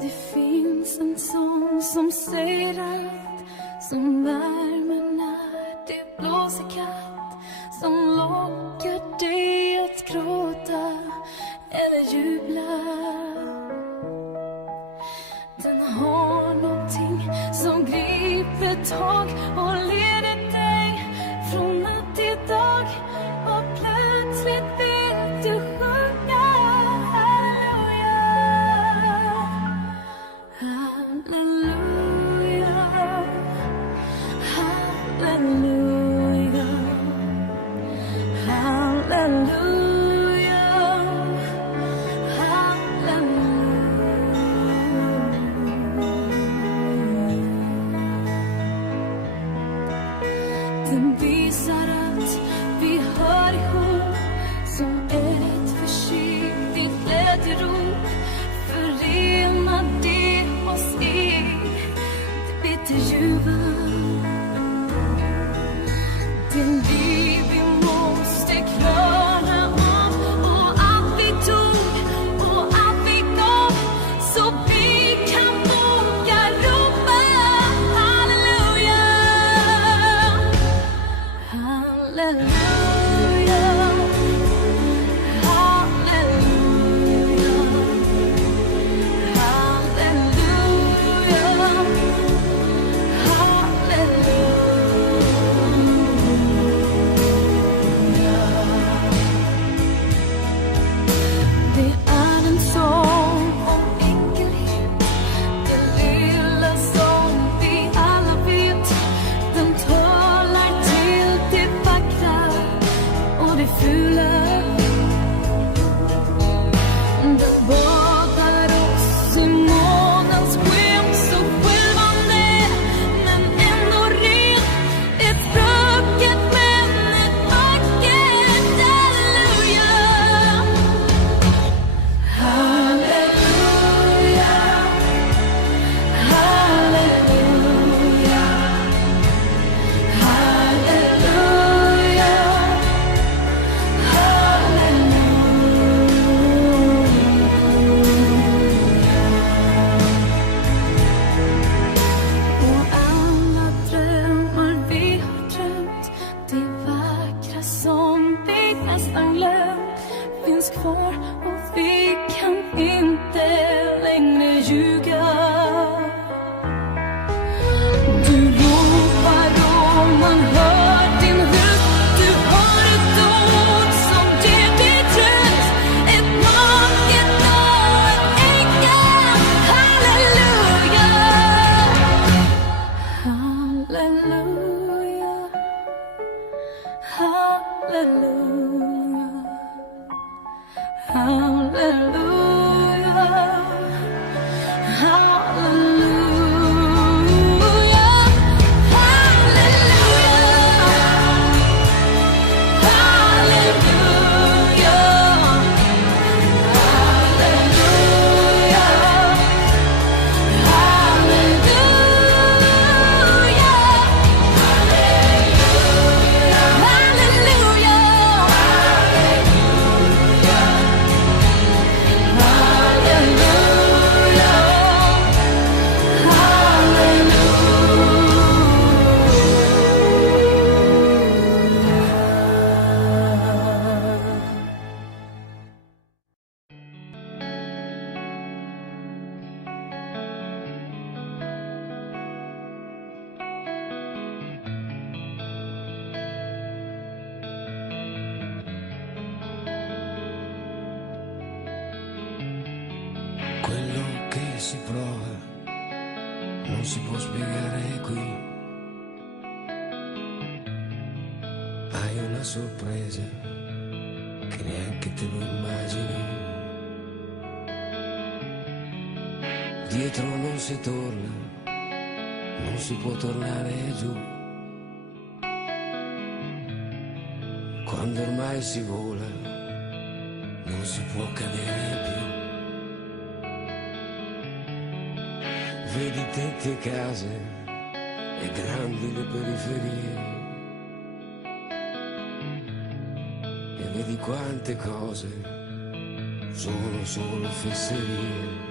Det finns en sång som säger allt, som värmer när det blåser kallt, som lockar dig att gråta eller jubla. Den har någonting som griper tag och leder dig från natt till dag, och plötsligt vill du sjunga halleluja, halleluja, halleluja, halleluja, halleluja. Den visar att vi hör ihop som ett försiktigt glädjerop, förenar det oss i det bitterljuva. Det liv vi måste klara av, och allt vi tog och allt vi gav, så vi kan våga ropa halleluja, halleluja, halleluja, det är en sång om enkelhet, det lilla som vi alla vet. Den talar till det vackra och det fula. Den badar oss i månens sken, så skälvande men ändå ren. Ett språket men ett vackert halleluja, halleluja, halleluja, halleluja, och alla drömmar vi har drömt, det vackra som vi nästan glömt, finns kvar och vi kan inte längre ljuga. Du ropar och man hör din röst, du har ett ord som ger dig tröst, ett vackert och ett enkelt halleluja, halleluja, halleluja, halleluja, halleluja, halleluja, Quello che si prova non si può spiegare qui. Hai una sorpresa che neanche te lo immagini. Dietro non si torna, non si può tornare giù. Quando ormai si vola, non si può cadere più. Vedi tetti e case e grandi le periferie, e vedi quante cose sono solo fesserie.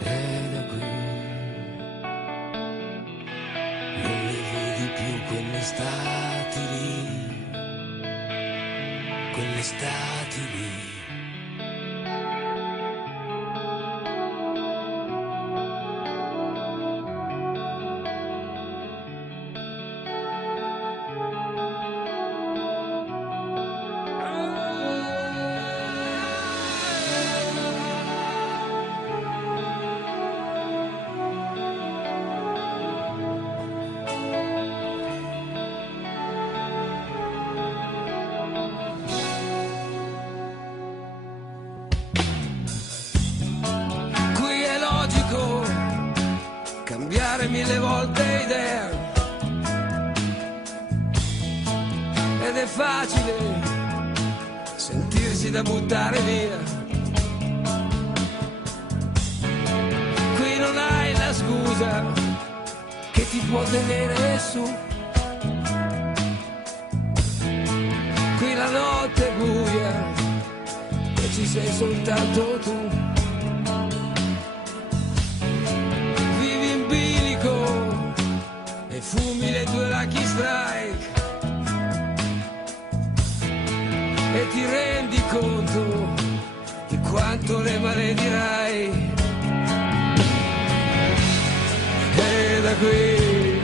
E da qui non le vedi più quelle estati lì, quelle estati lì. Cambiare 1000 volte idea ed è facile sentirsi da buttare via. Qui non hai la scusa che ti può tenere su. Qui la notte è buia e ci sei soltanto tu. E fumi le tue Lucky Strike e ti rendi conto di quanto le maledirai. E da qui,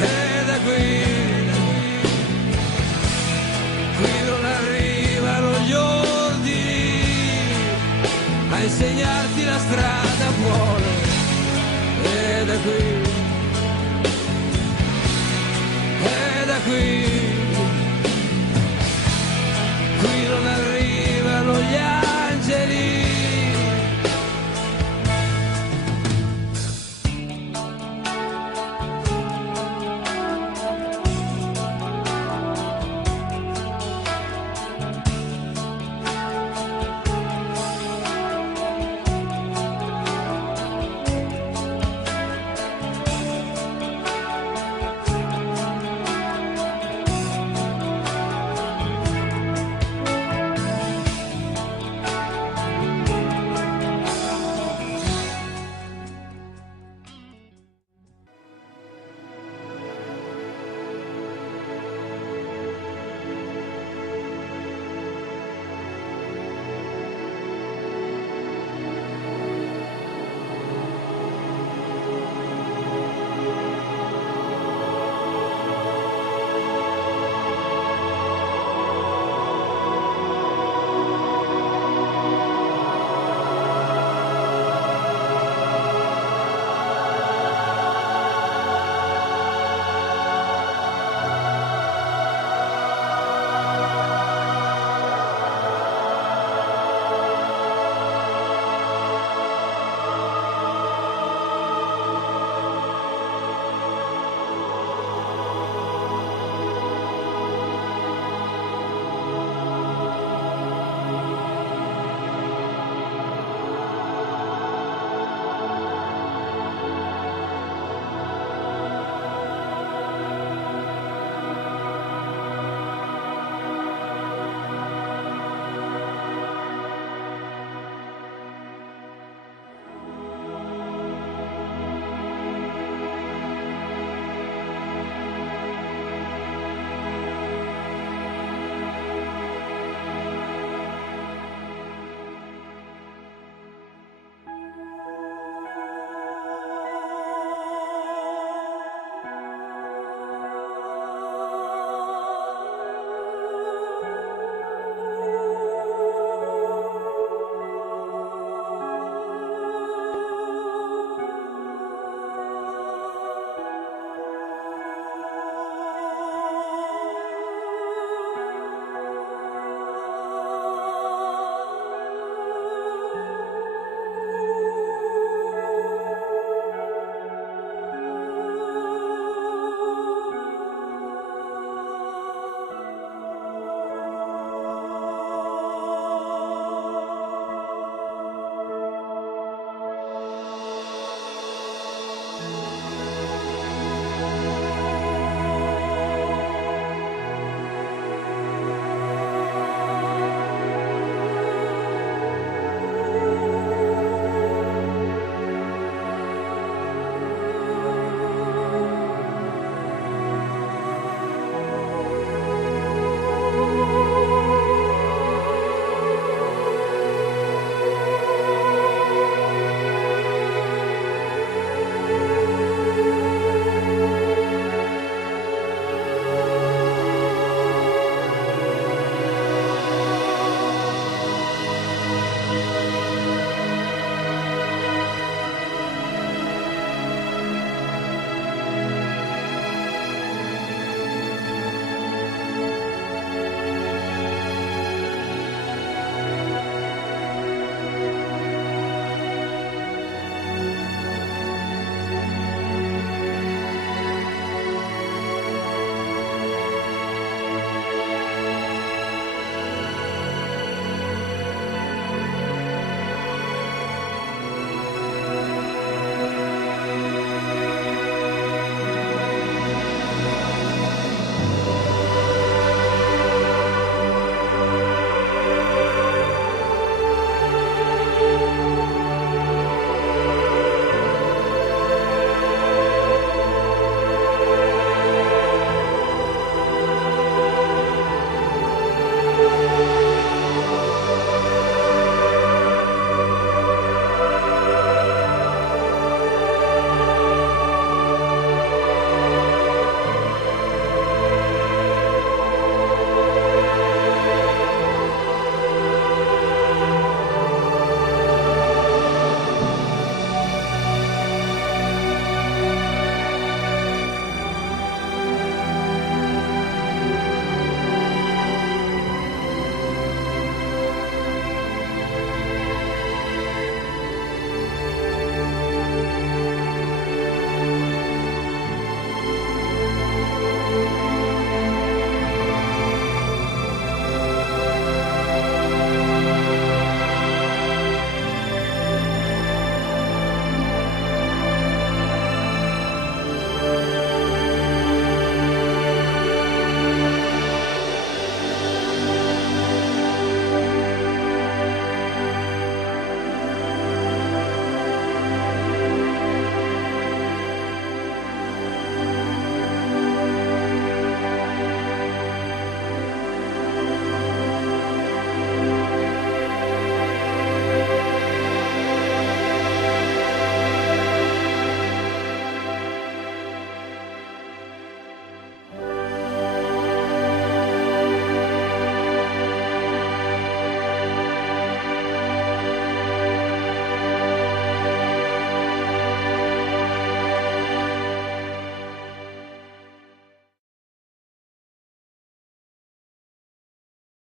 e da qui, qui non arrivano gli ordini a insegnarti la strada buona. E da qui, e da qui, qui non arrivano gli altri.